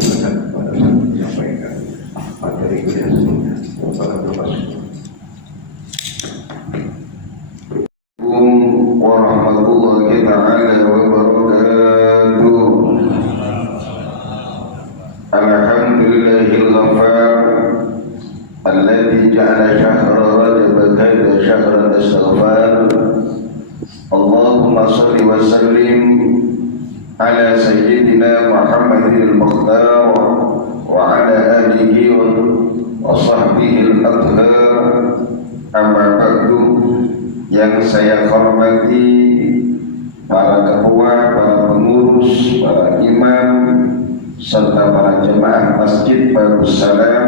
memudahkan kepada saya menyampaikan materi kuliah sebelumnya. Wassalamualaikum warahmatullahi ta'ala wabarakatuh. Alhamdulillahil ghafar alladzi ja'ala syahra rajab hadha syahran istighfar. Allahumma shalli wa sallim ala sayyidina Muhammadil Mukhtar wa ala alihi wa sahbihi al-athhar. Amma ba'du. Yang saya hormati para ketua, para pengurus, para imam, serta para jemaah Masjid Darussalam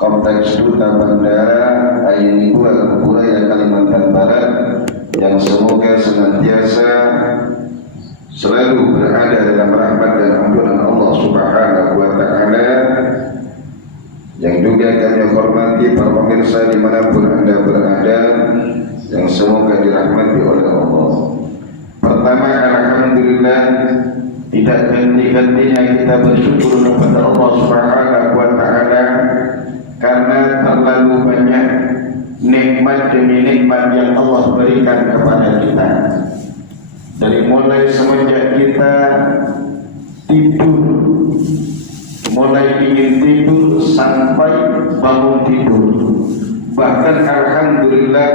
Kompleks Duta Bandara Ayani 2 Kuburaya Kalimantan Barat, yang semoga senantiasa selalu berada dalam rahmat dan ampunan Allah Subhanahu wa Ta'ala. Yang juga kami hormati para pemirsa dimanapun Anda berada, yang semoga dirahmati oleh Allah. Pertama, alhamdulillah, tidak henti-hentinya kita bersyukur kepada Allah Subhanahu wa Ta'ala karena terlalu banyak nikmat demi nikmat yang Allah berikan kepada kita. Dari mulai semenjak kita tidur, mulai ingin tidur sampai bangun tidur, bahkan alhamdulillah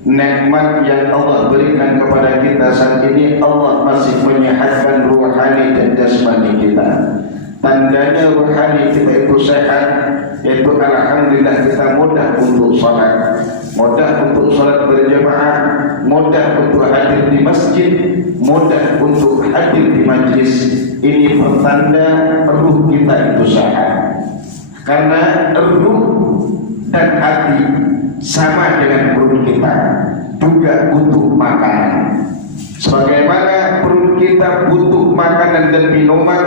nikmat yang Allah berikan kepada kita saat ini, Allah masih menyehatkan rohani dan jasmani kita. Tandanya rohani kita itu sehat, yaitu alhamdulillah kita mudah untuk sholat, mudah untuk sholat berjamaah, mudah untuk hadir di masjid, mudah untuk hadir di majlis. Ini pertanda ruh kita itu sehat, karena ruh dan hati sama dengan perut kita juga butuh makanan. Sebagaimana perut kita butuh makanan dan minuman,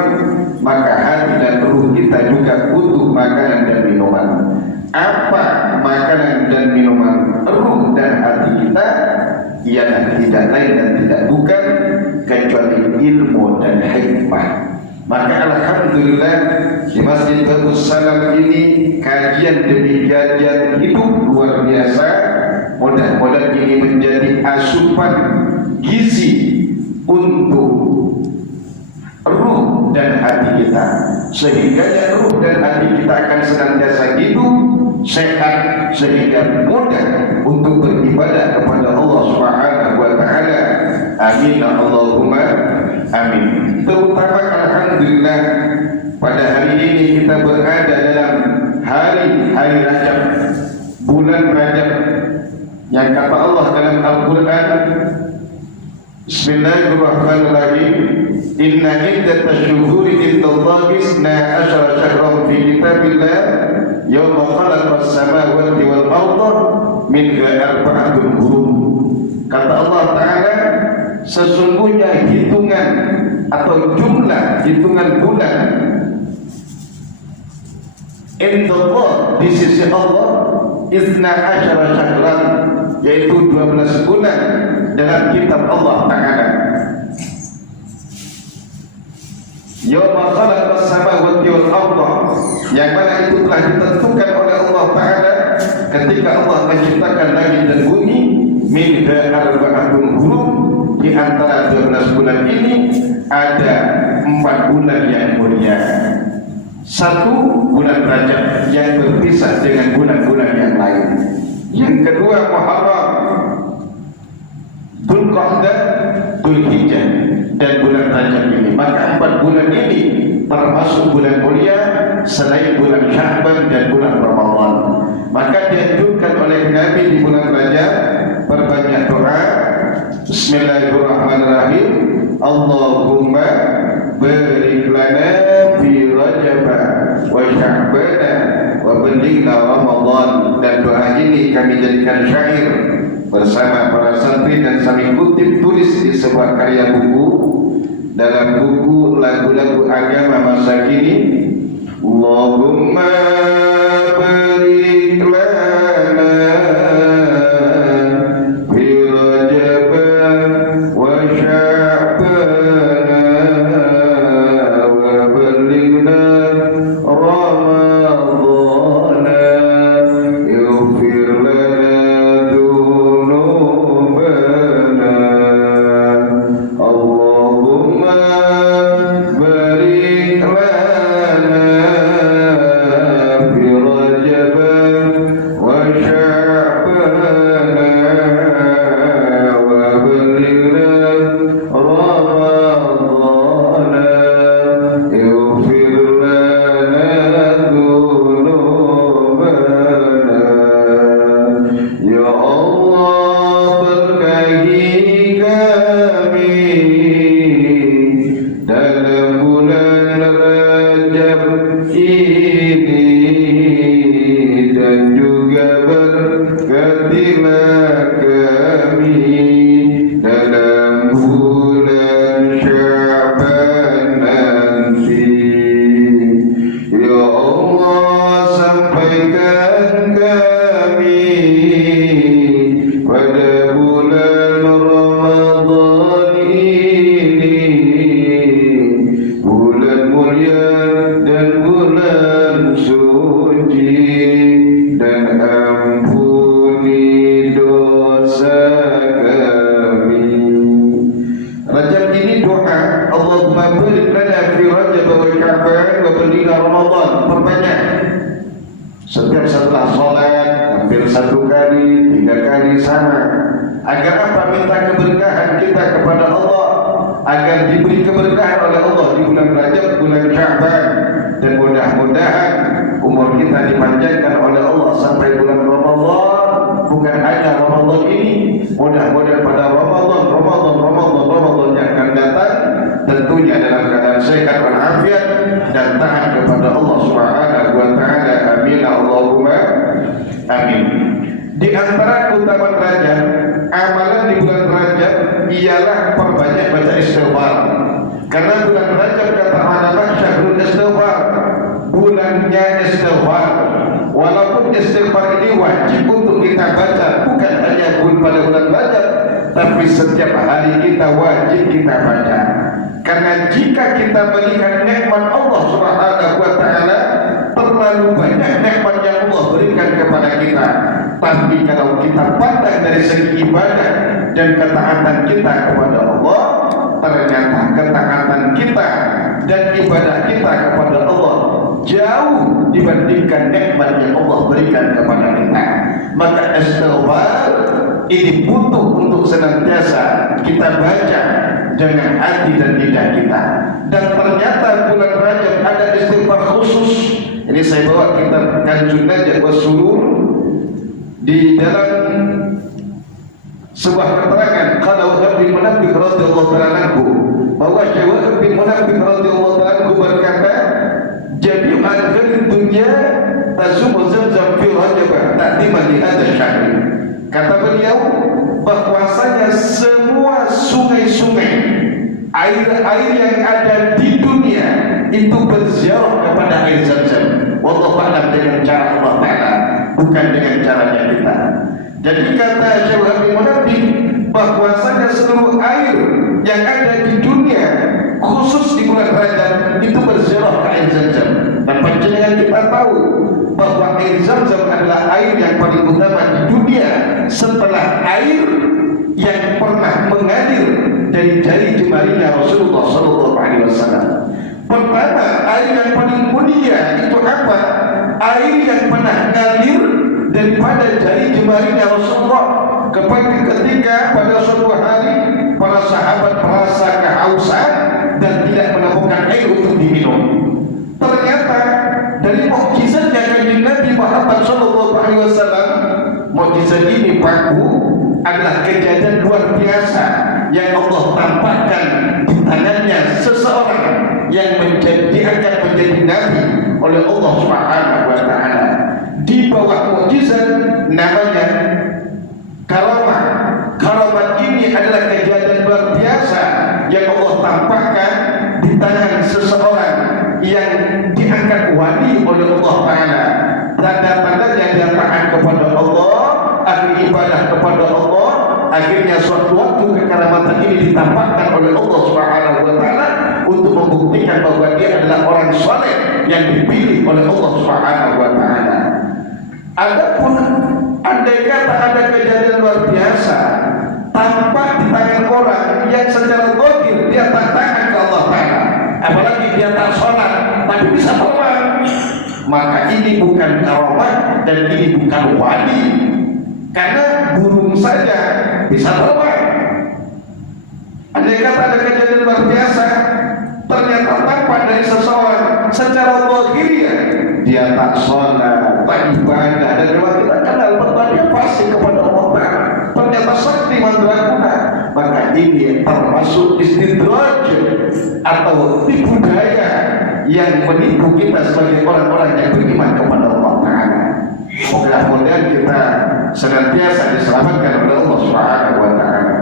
maka hati dan ruh kita juga butuh makanan dan minuman. Apa makanan dan minuman ruh dan hati kita? Ialah tidak lain dan tidak bukan kecuali ilmu dan hikmah. Maka alhamdulillah di Masjid Darussalam ini kajian demi kajian hidup luar biasa. Mudah-mudahan ini menjadi asupan gizi untuk ruh dan hati kita, sehingga ruh dan hati kita akan senantiasa hidup sehat, sehingga mudah untuk beribadah kepada Allah Subhanahu wa Ta'ala. Amin Allahumma amin. Terutama alhamdulillah pada hari ini kita berada dalam hari Rajab, bulan Rajab, yang kata Allah dalam Al-Quran, Bismillahirrahmanirrahim, Inna iddatash syuhuri indallahi 12 syahran fi kitabillah yawma khalaqas samawati wal arda minha arba'atun hurum. Kata Allah Ta'ala, sesungguhnya hitungan atau jumlah hitungan bulan indallah, di sisi Allah, 12 syahran, yaitu 12 bulan dalam kitab Allah Ta'ala. Yawma khalaqas samawati wal arda, yang mana itu telah ditentukan oleh Allah Ta'ala ketika Allah menciptakan langit dan bumi. Minha arba'atun hurum, di antara 12 bulan ini ada 4 bulan yang mulia. 1 bulan Rajab yang berpisah dengan bulan-bulan yang lain. Yang kedua Muharram, Dzulqa'dah, Dzulhijjah, dan bulan Rajab ini. Maka 4 bulan ini termasuk bulan mulia selain bulan Sya'ban dan bulan Ramadan. Maka dianjurkan oleh Nabi di bulan Rajab berbanyak doa. Bismillahirrahmanirrahim. Allahumma barik lana fi Rajab wa Sya'ban wa ballighna Ramadan. Dan doa ini kami jadikan syair bersama para santri dan kami kutip tulis di sebuah karya buku, dalam buku lagu-lagu agama masa kini. Allahumma barik lana fi Rajab wa Sya'ban wa ballighna ini, dan juga berkatilah kami dalam bulan Sya'ban nanti. Ya Allah, sampaikan kami pada bulan Ramadan ini, bulan mulia dan bulan suci, dan ampuni dosa kami. Rajab ini doa, Allahumma barik lana fi Rajab wa Sya'ban wa balighna Ramadan. Perbanyak setiap setelah sholat hampir 1 kali, 3 kali sama. Agar apa? Minta keberkahan kita kepada Allah, agar diberi keberkahan oleh Allah di bulan Rajab, bulan Sya'ban, dan mudah-mudahan umur kita dipanjangkan oleh Allah sampai bulan Ramadan. Bukan hanya Ramadan ini, mudah-mudahan pada Ramadan yang akan datang, tentunya dalam keadaan sehat walafiat dan taat kepada Allah Subhanahu wa taala. Amin Allahumma amin. Di antara keutamaan Rajab, amalan di bulan Rajab ialah perbanyak baca istighfar. Karena bulan Rajab kata ulama syahrul istighfar, bulannya istighfar. Walaupun istighfar ini wajib untuk kita baca, bukan hanya pada bulan Rajab, tapi setiap hari kita wajib kita baca. Karena jika kita melihat nikmat Allah Subhanahu wa taala, terlalu banyak nikmat yang Allah berikan kepada kita. Tapi kalau kita pandang dari segi ibadah dan ketaatan kita kepada Allah, ternyata ketaatan kita dan ibadah kita kepada Allah jauh dibandingkan nikmat yang Allah berikan kepada kita. Maka istighfar ini butuh untuk senantiasa kita baca dengan hati dan lidah kita. Dan ternyata bulan Rajab ada istighfar khusus. Ini saya bawa kitab Kanjun Najat Wasulur di dalam sebuah keterangan kalau Wahab bin Munabbih radhiyallahu ta'ala anhu, bahwa Wahab bin Munabbih radhiyallahu ta'ala anhu berkata, jami'u al-ghadid dunya tasumu Zamzam fi Rajab ta'diman li hadha syahr. Kata beliau bahwasanya semua sungai-sungai, air-air yang ada di dunia itu berziarah kepada air Zamzam. Wallahu a'lam, dengan cara Allah Ta'ala, bukan dengan caranya kita. Jadi kata Syekh Wahab bin Munabbih bahwasanya seluruh air yang ada di dunia khusus di bulan Rajab itu berziarah ke air Zamzam. Dan panjenengan kita tahu bahwa air Zamzam adalah air yang paling utama di dunia setelah air yang pernah mengalir dari jari jemarinya Rasulullah sallallahu alaihi wasallam. Pertama, air yang paling mulia itu apa? Air yang pernah mengalir daripada jari jemarinya Rasulullah. Ketika pada suatu hari para sahabat merasa kehausan dan tidak menemukan air untuk diminum. Ternyata dari mukjizatnya kanjeng Nabi Muhammad sallallahu alaihi wasallam, mukjizat ini Pakku adalah kejadian luar biasa yang Allah tampakkan di tangannya seseorang yang diangkat menjadi nabi oleh Allah Subhanahu wa taala. Di bawah mukjizat namanya karamah. Karamah ini adalah kejadian luar biasa yang Allah tampakkan di tangan seseorang yang diangkat wali oleh Allah Ta'ala. Tanda-tandanya dia taat kepada Allah, akhir ibadah kepada Allah. Akhirnya suatu waktu kekaramatan ini ditampakkan oleh Allah Subhanahu wa taala untuk membuktikan bahwa dia adalah orang saleh yang dipilih oleh Allah Subhanahu wa taala. Adapun andai kata ada kejadian luar biasa tampak di tangan orang yang secara zahir dia tak taat ke Allah Ta'ala, apalagi dia tak sholat tapi bisa terbang, maka ini bukan karamah dan ini bukan wali. Karena burung saja bisa terbang. Andai kata ada kejadian luar biasa ternyata tampak dari seseorang secara zahirnya dia tak sholat, tak ibadah, dan memang kita kenal bertanya pasti kepada Allah Ta'ala, ternyata sakti mandraguna, maka ini termasuk istidraj atau tipu daya yang menipu kita sebagai orang-orang yang beriman kepada Allah Ta'ala. Mudah-mudahan kita senantiasa diselamatkan oleh Allah Subhanahu wa Ta'ala.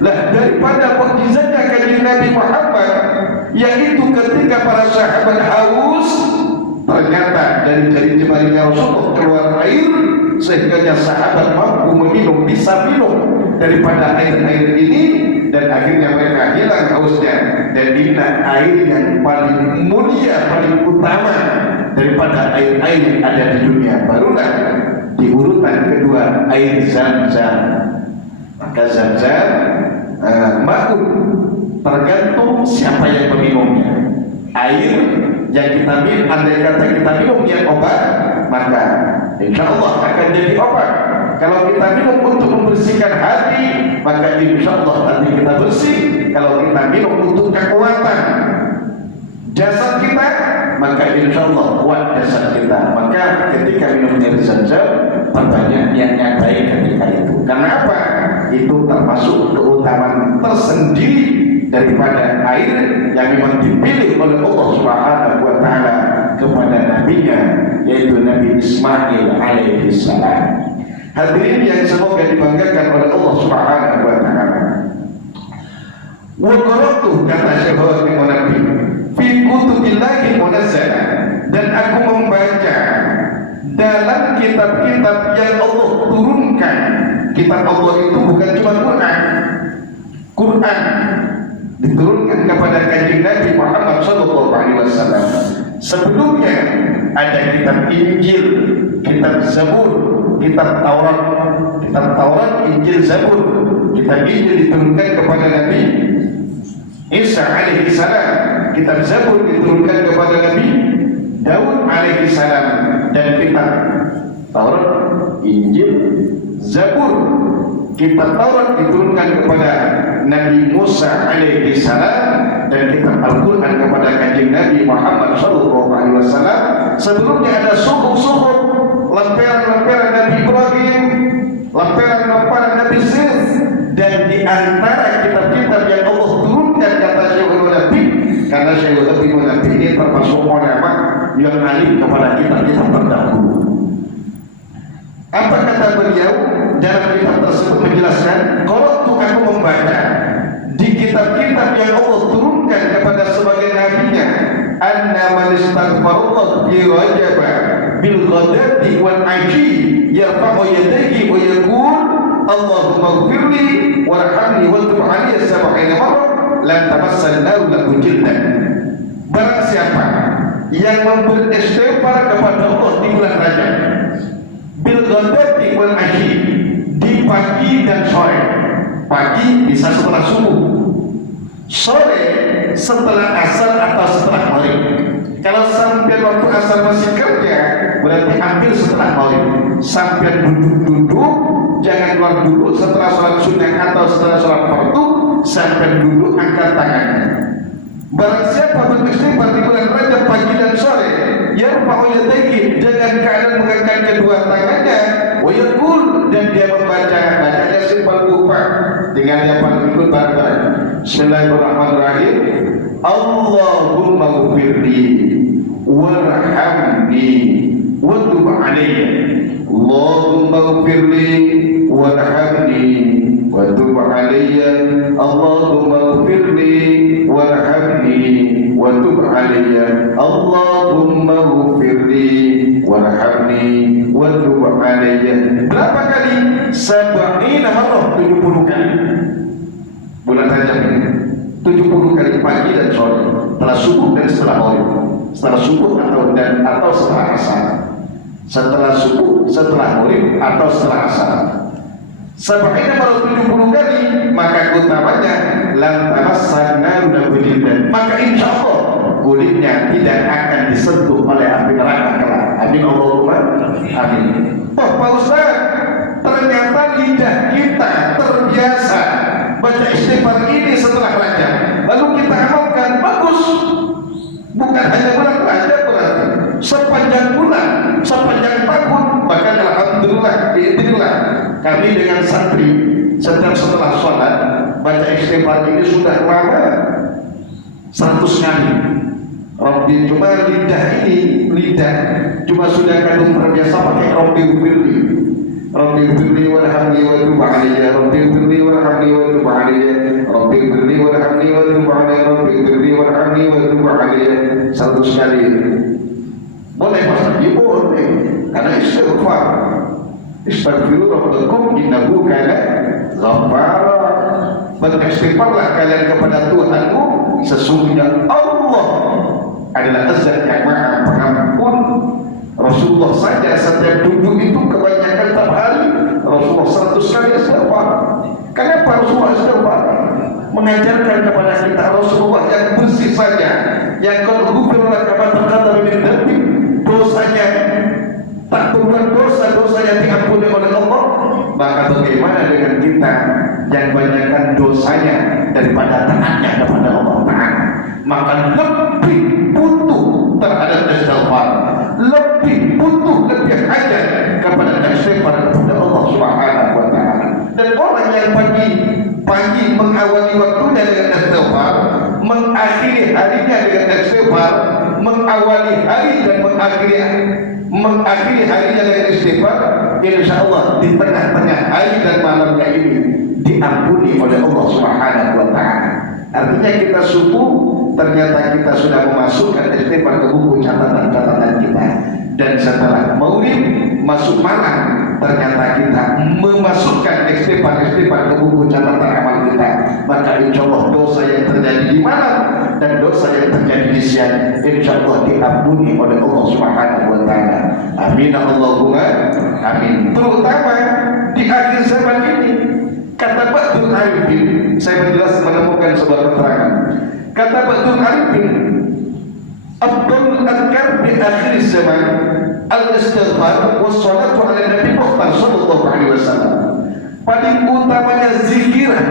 Lah, daripada mukjizatnya kanjeng Nabi Muhammad, yaitu ketika para sahabat haus, ternyata dari jari jemarinya Rasulullah keluar air sehingga sahabat mampu meminum, bisa minum daripada air-air ini, dan akhirnya mereka hilang hausnya. Dan inilah air yang paling mulia, paling utama daripada air-air yang ada di dunia. Barulah di urutan kedua air Zam-Zam. Maka Zam-Zam makul tergantung siapa yang meminumnya. Air yang kita minum, andai kata kita minum yang obat, maka insya Allah akan jadi obat. Kalau kita minum untuk membersihkan hati, maka insya Allah hati kita bersih. Kalau kita minum untuk kekuatan jasad kita, maka insya Allah kuat jasad kita. Maka ketika minum air Zam-Zam, perbanyak yang baik ketika itu. Karena apa? Itu termasuk keutamaan tersendiri daripada air yang memang dipilih oleh Allah Subhanahu wa Ta'ala kepada nabinya, yaitu Nabi Ismail alaihi salam. Hadirin yang semoga dibanggakan oleh Allah Subhanahu wa Ta'ala. Wa qara'tu, kata Syekh Nabi, fi kutubillahi munazzalah, dan aku membaca dalam kitab-kitab yang Allah turunkan. Kitab Allah itu bukan cuma Quran. Quran diturunkan kepada kanjeng Nabi Muhammad sallallahu alaihi wasallam. Sebelumnya ada kitab Injil, kitab Zabur, kitab Taurat, Injil, Zabur. Kitab Injil diturunkan kepada Nabi Isa alaihi salam, kitab Zabur diturunkan kepada Nabi Daud alaihi salam, dan kitab Taurat, Injil, Zabur, kitab Taurat diturunkan kepada Nabi Musa alaihi salam, dan kitab Al-Quran kepada kanjeng Nabi Muhammad sallallahu alaihi wasallam. Sebelumnya ada suhuf-suhuf, lemperan-lemperan Nabi Ibrahim, lemperan-lemperan Nabi Zid, dan di antara kitab-kitab yang Allah turunkan, kata Syekhul Nabi, karena Syekhul Nabi ini termasuk ulama yang alim kepada kitab-kitab terdahulu. Apa kata beliau dalam kitab tersebut menjelaskan, kalau aku membaca di kitab-kitab yang Allah turunkan kepada sebagai nabinya, anna man istaghfarallah bi rajaba bil ghadati wal ashi yarfa'u yadayhi wa yaqul Allahumma ighfirli warhamni wa tub 'alayya sab'ina marrah lan tamassal nar lahu jildan. Barang siapa yang beristighfar kepada Allah di bulan Rajab bil ghadati wal ashi, di pagi dan sore. Pagi bisa setelah subuh, sore setelah asar atau setelah maghrib. Kalau sampai waktu asar masih kerja, berarti ambil setelah maghrib. Sampai duduk-duduk, jangan keluar dulu setelah sholat sunnah atau setelah sholat fardu. Sampai duduk, angkat tangannya. Barang siapa beristighfar di bulan Rajab pagi dan sore, yarfa'u yadayhi, dengan keadaan mengangkat kedua tangannya, wa yaqul, dan dia bacanya simpel lupa, dengan yang paling ikut bareng-bareng. Bismillahirrahmanirrahim. Allahumma ghfirli warhamni wa tub 'alayya. Allahumma ghfirli warhamni wa tub 'alayya. Allahumma ghfirli warhamni wa tub 'alayya. Allahumma ghfirli warhamni wa tub 'alayya. Berapa kali? 70 marrah, 70 kali. Bulan Rajab ini 70 kali pagi dan sore, setelah subuh dan setelah maghrib, setelah subuh atau setelah asar, setelah subuh, setelah maghrib atau setelah asar. Sebaiknya kalau 70 kali, maka utamanya lam tamassana lahu jildan, maka insya Allah kulitnya tidak akan disentuh oleh api neraka kelak. Amin Allahumma amin. Oh Pak Ustaz, ternyata lidah kita terbiasa baca istighfar ini setelah Rajab, lalu kita amalkan, bagus. Bukan hanya bulan Rajab, berarti sepanjang bulan, sepanjang tahun. Bahkan alhamdulillah, biidznillah, kami dengan santri setiap setelah sholat baca istighfar ini sudah lama 100 kali. Rabbi Rabbi, cuma lidah cuma sudah kadung terbiasa pakai Rabbi firli, Rabbi firli warhamni wa tub alayya, Rabbi firli warhamni wa tub alayya, Rabbi firli warhamni wa tub alayya, Rabbi firli warhamni wa tub alayya 100 kali. Boleh Pak? Ya boleh, karena istighfar. Istaghfiru rabbakum innahu kana ghaffara. Beristighfarlah kalian kepada Tuhanmu, sesungguhnya Allah adalah zat yang maha pengampun. Rasulullah saja setiap duduk itu kebanyakan tiap hari Rasulullah 100 kali istighfar. Kenapa Rasulullah istighfar? Mengajarkan kepada kita Rasulullah yang bersih saja, yang kalau ghufira kama taqaddama min dhanbi, dosanya tak berbuat dosa yang diampuni oleh Allah, maka bagaimana dengan kita yang banyakkan dosanya daripada taatnya kepada Allah Ta'ala? Maka lebih butuh terhadap istighfar, lebih butuh, lebih hajat kepada istighfar kepada Allah Subhanahu wa Ta'ala. Dan orang yang pagi mengawali waktunya dengan istighfar, mengakhiri harinya dengan istighfar, mengawali hari dan mengakhiri harinya dengan istighfar, insya Allah di tengah-tengah hari dan malamnya ini diampuni oleh Allah Subhanahu wa Ta'ala. Artinya kita subuh, ternyata kita sudah memasukkan istighfar ke buku catatan-catatan kita, dan setelah maulid masuk malam ternyata kita memasukkan istighfar ke buku catatan amal kita. Maka insya Allah dosa yang terjadi di malam dan dosa yang terjadi di siang insya Allah diampuni oleh Allah Subhanahu wa Ta'ala. Amin Allahumma amin. Terutama di akhir zaman ini, kata Ba'dul Arifin, saya menjelas menemukan sebuah keterangan. Kata Ba'dul Arifin, Abdul Adkar di akhir zaman al-istighfar wa salatu ala Nabi Muhammad sallallahu alaihi wasallam. Paling utamanya zikiran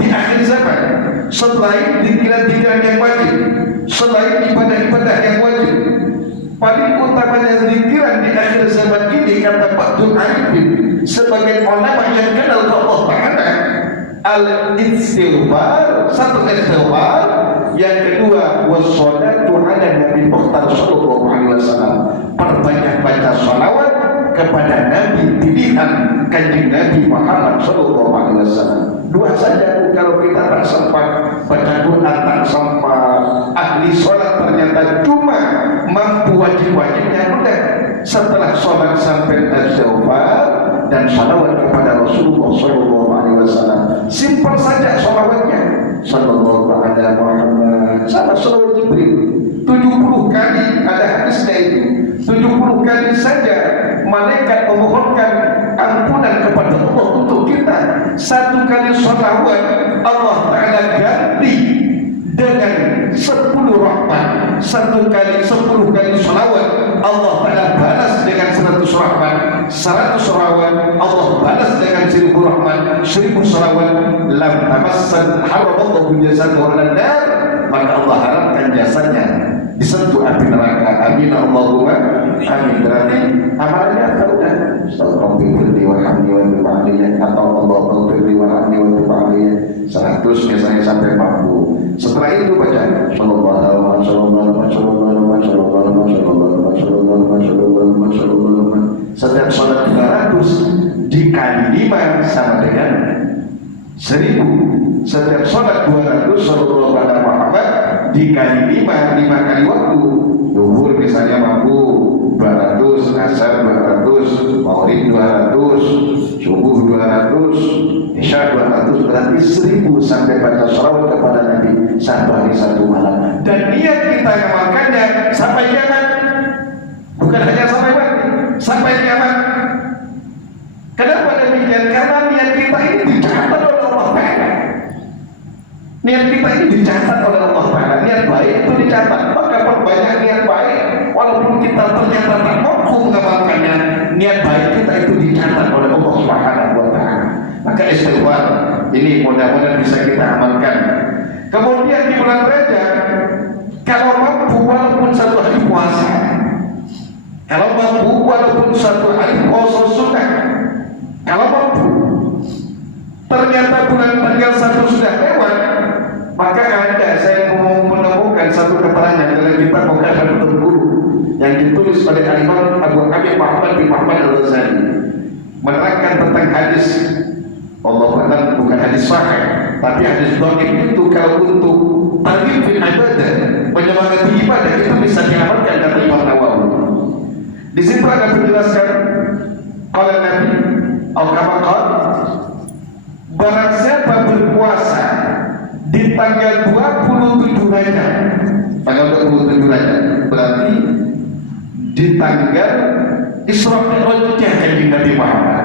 di akhir zaman, selain zikiran-zikiran yang wajib, selain ibadah-ibadah yang wajib, paling utamanya zikiran di akhir zaman ini, kata Ba'dul Arifin, sebagai ulama yang kenal ke Allah Ta'ala, al-istighfar, satu istighfar, yang kedua wassalatu ala Nabi Muhammad sallallahu alaihi wasallam, perbanyak baca salawat kepada Nabi pilihan kanjeng Nabi Muhammad sallallahu alaihi wasallam. Dua saja, kalau kita tak sempat baca Quran, tak sempat ahli sholat ternyata cuma mampu wajib-wajibnya, udah setelah sholat sampai istighfar dan salawat kepada Rasulullah sallallahu alaihi wasallam. Simpel saja salawatnya, sallallahu alaihi Muhammad, sama salawat Jibril 70 kali, ada hadisnya itu. 70 kali saja malaikat memohonkan ampunan kepada Allah untuk kita. Satu kali salawat Allah Ta'ala ganti dengan 10 rahmat. Satu kali 10 kali salawat Allah Ta'ala balas dengan 100 rahmat. 100 salawat Allah balas dengan 1000 rahmat. 1000 salawat lam tamassan haramallahu jasadahu ala nar, maka Allah haramkan jasadnya disentuh api neraka. Amin Allahumma amin. Berarti amalnya apa? Udah Astagfirullahaladzim wa hamdi wa tub alayya, atau Allahumma wa hamdi wa tub alayya 100 misalnya sampai 40. Setelah itu baca sallallahu alaihi wasallam. Setiap salat 300 dikali 5 sama dengan 1000. Setiap salat 200 sallallahu alaihi Muhammad dikali 5 kali waktu. Zuhur misalnya mampu 200, asar 200, maghrib 200, subuh 200, isya 200, berarti 1000 sampai baca salawat kepada Nabi satu hari satu malam. Dan niat kita ngamalkannya sampai kiamat, bukan hanya sampai waktu, sampai kiamat. Kenapa demikian? Karena niat kita ini dicatat oleh Allah Ta'ala. Niat kita ini dicatat oleh Allah Ta'ala. Niat baik itu dicatat. Maka perbanyak niat baik, walaupun kita ternyata tak mampu mengamalkannya, niat baik kita itu dicatat oleh Allah Subhanahu wa Ta'ala. Maka istighfar ini mudah-mudahan bisa kita amalkan. Kemudian di bulan Rajab, kalau mampu walaupun satu hari puasa, kalau mampu walaupun satu hari puasa sunnah, kalau mampu, ternyata bulan tanggal 1 sudah lewat, maka saya mau menemukan satu keterangan dalam kitab Muqaddimatul Qulub yang ditulis oleh Imam Abu Habib Muhammad bin Muhammad Al-Ghazali, menerangkan tentang hadis, Allah bukan hadis sahih, tapi hadis dhaif itu kalau untuk targhib fil ibadah, menyemangati ibadah itu bisa diamalkan kata Imam Nawawi. Di situ ada penjelasan kalau Nabi Al-Kabaqat, barang siapa berpuasa di tanggal 27 Rajab, tanggal 27 Rajab berarti di tanggal Isra Mi'rajnya Kanjeng Nabi Muhammad,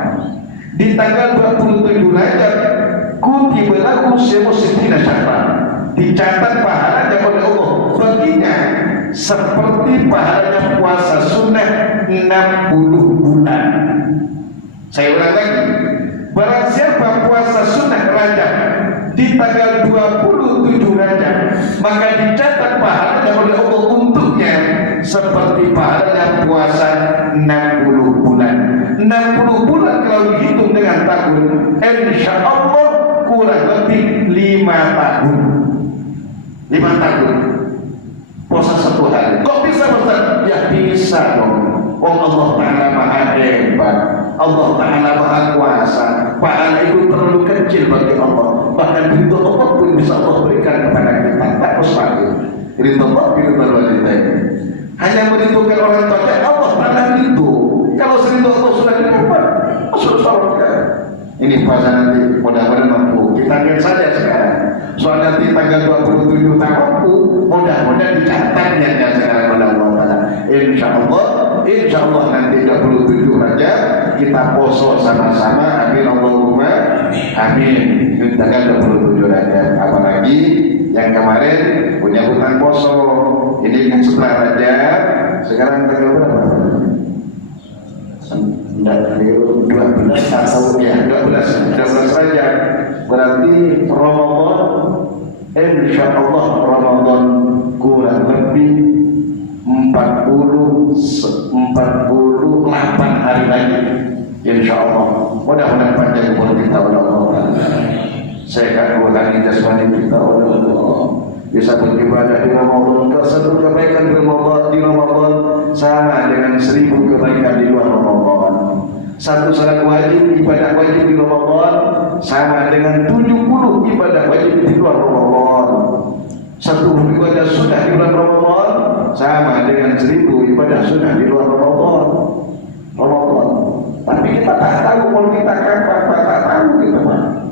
di tanggal 27 Rajab kutiba lahu sittina syahran, dicatat pahalanya oleh Allah baginya seperti pahalanya puasa sunnah 60 bulan. Saya ulang lagi, barang siapa puasa sunnah Rajab di tanggal 27 Rajab, maka dicatat pahalanya oleh Allah untuknya seperti pahalanya puasa 60 bulan. 60 bulan kalau dihitung dengan tahun, insya Allah kurang lebih 5 tahun. 5 tahun puasa satu hari. Kok bisa Ustaz? Ya bisa dong. Allah Ta'ala maha hebat, Allah Ta'ala maha kuasa. Pahala itu terlalu kecil bagi Allah, bahkan ridho Allah pun bisa Allah berikan kepada kita. Tak mustahil. Ridho Allah itu berwalidain. Hanya merindukan orang tua, Allah Ta'ala ridho. Kalau seridho Allah sudah dapat masuk surga. Ini puasa nanti mudah-mudahan mampu. Kita lihat saja sekarang. Soal nanti tanggal 27 mampu, mudah-mudahan dicatat niatnya sekarang pada Allah Ta'ala. Insya Allah nanti 27 Rajab kita poso sama-sama. Amin Allahumma amin. Ini tanggal 27 Rajab. Apalagi yang kemarin punya hutang poso. Ini kan setelah Rajab. Sekarang tanggal berapa? 12 atau ya 12 Rajab. Berarti Ramadan, insya Allah Ramadan kurang lebih 48 hari lagi, insya Allah. Mudah-mudahan panjang umur kita oleh Allah, sehat rohani jasmani kita oleh Allah, bisa beribadah di Ramadan. Kalau satu kebaikan di Ramadan sama dengan 1000 kebaikan di luar Ramadan. Satu salat wajib, ibadah wajib di Ramadan sama dengan 70 ibadah wajib di luar Ramadan. Satu ibadah sunnah di bulan Ramadan sama dengan 1000 ibadah sunnah di luar Ramadan. Tapi kita tak tahu kalau kita kapan, tak tahu kita mah.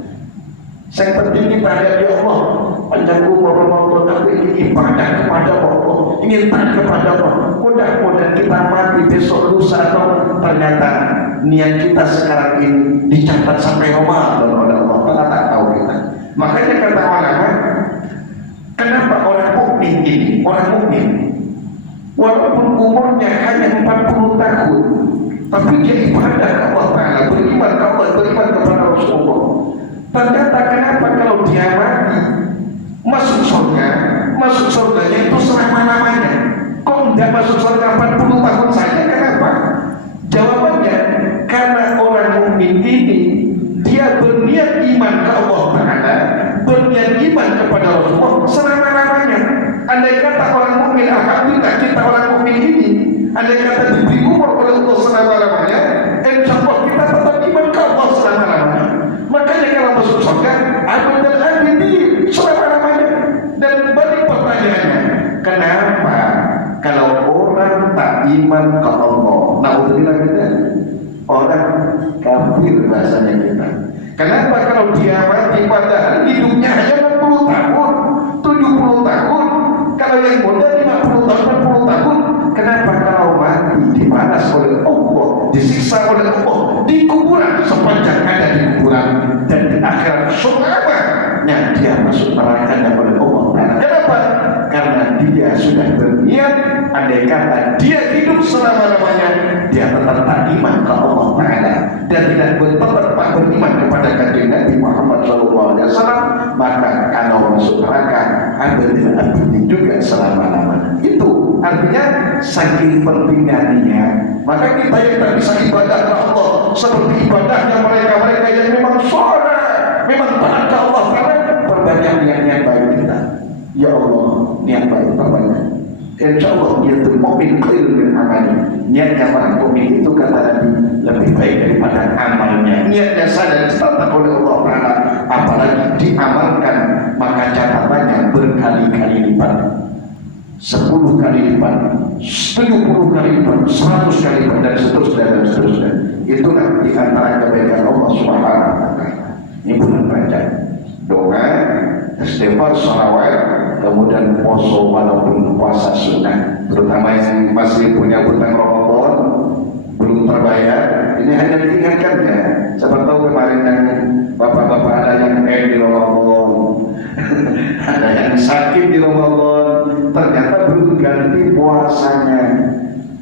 Yang penting kita ada di Allah. Panjang umur Ramadan, tapi ini ibadah kepada Allah, ingin taat kepada Allah. Mudah-mudahan kita mati besok lusa atau ternyata niat kita sekarang ini dicatat sampai Ramadan oleh Allah. Kita tak tahu kita. Makanya kata ulama, kenapa orang mukmin ini, orang mukmin walaupun umurnya hanya 40 tahun, tapi dia ibadah ke Allah Ta'ala, beriman ke Allah, beriman kepada Rasulullah. Ternyata kenapa kalau dia mati masuk surganya itu selama-lamanya? Kok tidak masuk surga 40 tahun saja? Kenapa? Jawabannya karena orang mukmin ini dia berniat iman ke Allah Ta'ala, berniat iman kepada Rasulullah selama-lamanya. Andai kata orang mukmin, alhamdulillah kita orang mukmin ini, andai kata diberi umur oleh Allah selama-lamanya, insya Allah kita tetap iman ke Allah selama-lamanya. Makanya kalau masuk surga abad dan abidi selama-lamanya. Dan balik pertanyaannya, kenapa kalau orang tak iman ke Allah, naudzubillah kita, orang kafir bahasanya kita. Kenapa kalau dia mati padahal hidupnya hanya 60 tahun, 70 tahun, kalau yang muda 50 tahun, 60 tahun, kenapa kalau mati dibalas oleh Allah, disiksa oleh Allah di kuburan sepanjang ada di kuburan, dan di akhirat selamanya dia masuk neraka oleh Allah. Kenapa? Karena dia sudah berniat, andai kata dia hidup selama-lamanya, dia tetap tak iman ke Allah Ta'ala dan tidak tetap beriman kepada kanjeng Nabi Muhammad SAW, maka kalau masuk neraka abadil abadi juga selama-lamanya. Itu artinya saking pentingnya niat. Maka kita yang tak bisa ibadah ke Allah seperti ibadahnya mereka-mereka yang memang soleh, memang taat ke Allah Ta'ala, perbanyak niat-niat baik kita. ya Allah, niat baik bapaknya. Insya Allah dia itu mu'min khairun min amali. Niatnya orang mu'min itu kata Nabi lebih baik daripada amalnya. Niatnya sadar dicatat oleh Allah Ta'ala, apalagi diamalkan, maka catatannya berkali-kali lipat, 10 kali lipat, 70 kali lipat, 100 kali lipat, dan seterusnya. Itulah di antara kebaikan Allah Subhanahu wa Ta'ala. Ini bulan Rajab. Doa, istighfar, sholawat, kemudian puasa walaupun puasa sunnah, terutama yang masih punya hutang Ramadan belum terbayar, ini hanya diingatkan ya. Siapa tahu kemarin yang bapak-bapak ada yang di Ramadan ada yang sakit di Ramadan, ternyata belum ganti puasanya,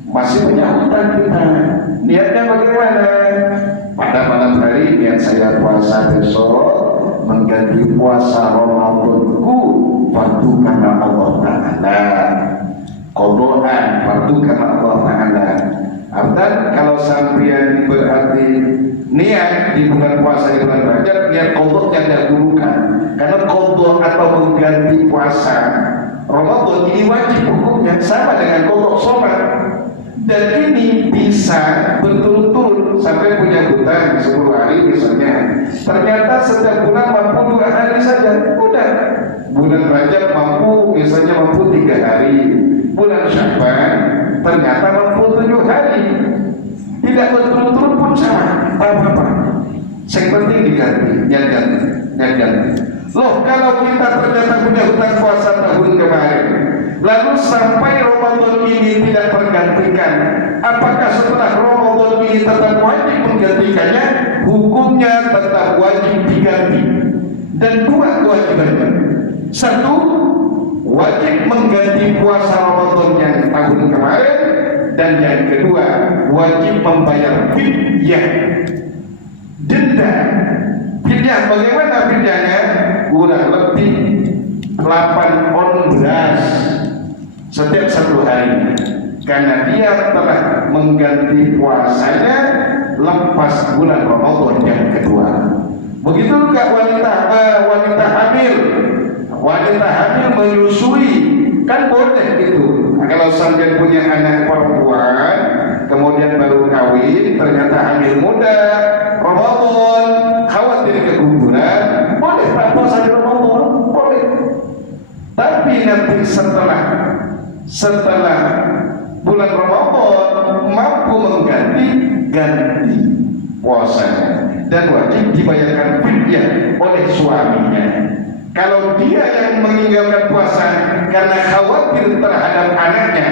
masih punya hutang kita. Niatnya bagaimana? Pada malam hari niat saya puasa besok mengganti puasa Ramadanku, fardu karena Allah Ta'ala, kodohan fardu karena Allah Ta'ala. Artinya kalau sampean berarti niat di bulan puasa di bulan Rajab, niat kodoknya dahulukan, karena kodok atau mengganti puasa Ramadan ini wajib hukumnya sama dengan kodok sholat. Dan ini bisa berturut-turut sampai punya hutang 10 hari misalnya, ternyata setiap bulan mampu 2 hari saja, udah. Bulan Rajab mampu misalnya mampu 3 hari, bulan Sya'ban ternyata mampu 7 hari, tidak berturut-turut pun sama, apa-apa. Yang penting diganti, ganti. Loh, kalau kita ternyata punya hutang puasa tahun kemarin, lalu sampai Ramadan ini tidak tergantikan, apakah setelah Ramadan ini tetap wajib menggantikannya? Hukumnya tetap wajib diganti. Dan 2 kewajibannya. 1, wajib mengganti puasa Ramadan yang tahun kemarin, dan yang kedua wajib membayar fidyah, denda. Fidyah bagaimana fidyahnya? Kurang lebih 8 on beras setiap 1 hari, karena dia telah mengganti puasanya lepas bulan Ramadan yang kedua. Begitu juga wanita hamil menyusui, kan boleh itu. Nah, kalau sampai punya anak perempuan kemudian baru kawin, ternyata hamil muda Ramadan, khawatir keguguran, boleh tak puasa di Ramadan, boleh. Tapi nanti setelah bulan Ramadan mampu ganti puasanya, dan wajib dibayarkan fidyah oleh suaminya. Kalau dia yang meninggalkan puasa karena khawatir terhadap anaknya,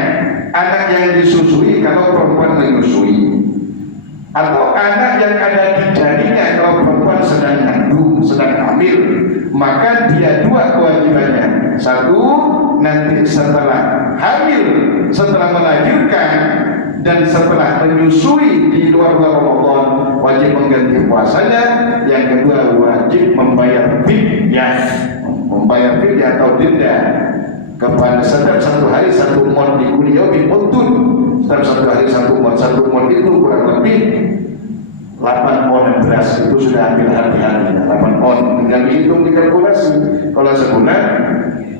anak yang disusui kalau perempuan menyusui, atau anak yang ada di jarinya kalau perempuan sedang mengandung, sedang hamil, maka dia 2 kewajibannya. 1, nanti setelah hamil, setelah melahirkan, dan setelah menyusui di luar Ramadan wajib mengganti puasanya. Yang kedua wajib membayar fidyah atau denda kepada setiap 1 hari 1 mod di kuliah bimutun. Setiap 1 hari 1 mod itu kurang lebih 8 on beras. Itu sudah ambil hati-hati 8 on, tinggal dihitung, dikalkulasi. Kalau sebulan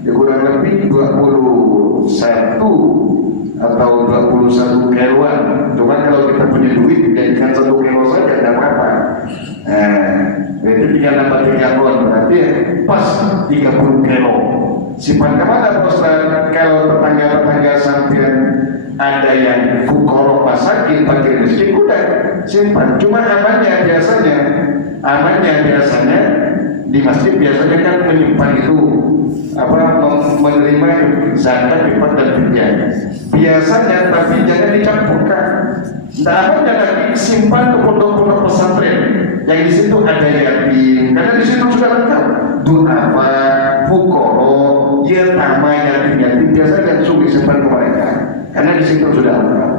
ya kurang lebih 21 atau 21 kiloan. Cuma kalau kita punya duit dijadikan 1 kilo saja tidak apa-apa. Itu tinggal nambah 3 on, berarti pas 30 kilo. Simpan kemana bos? Kalau tetangga-tetangga sampean ada yang fuqara pas sakit pakai rezeki, udah simpan. Cuma amannya biasanya di masjid biasanya kan menyimpan itu menerima zakat, infak dan fidyah biasanya, tapi jangan dicampurkan. Jangan lagi simpan ke pondok-pondok pesantren yang di situ ada yatim, karena di situ sudah lengkap du'afa, fuqara, yatama, yatim biasanya sudah simpan ke mereka, karena di situ sudah lengkap.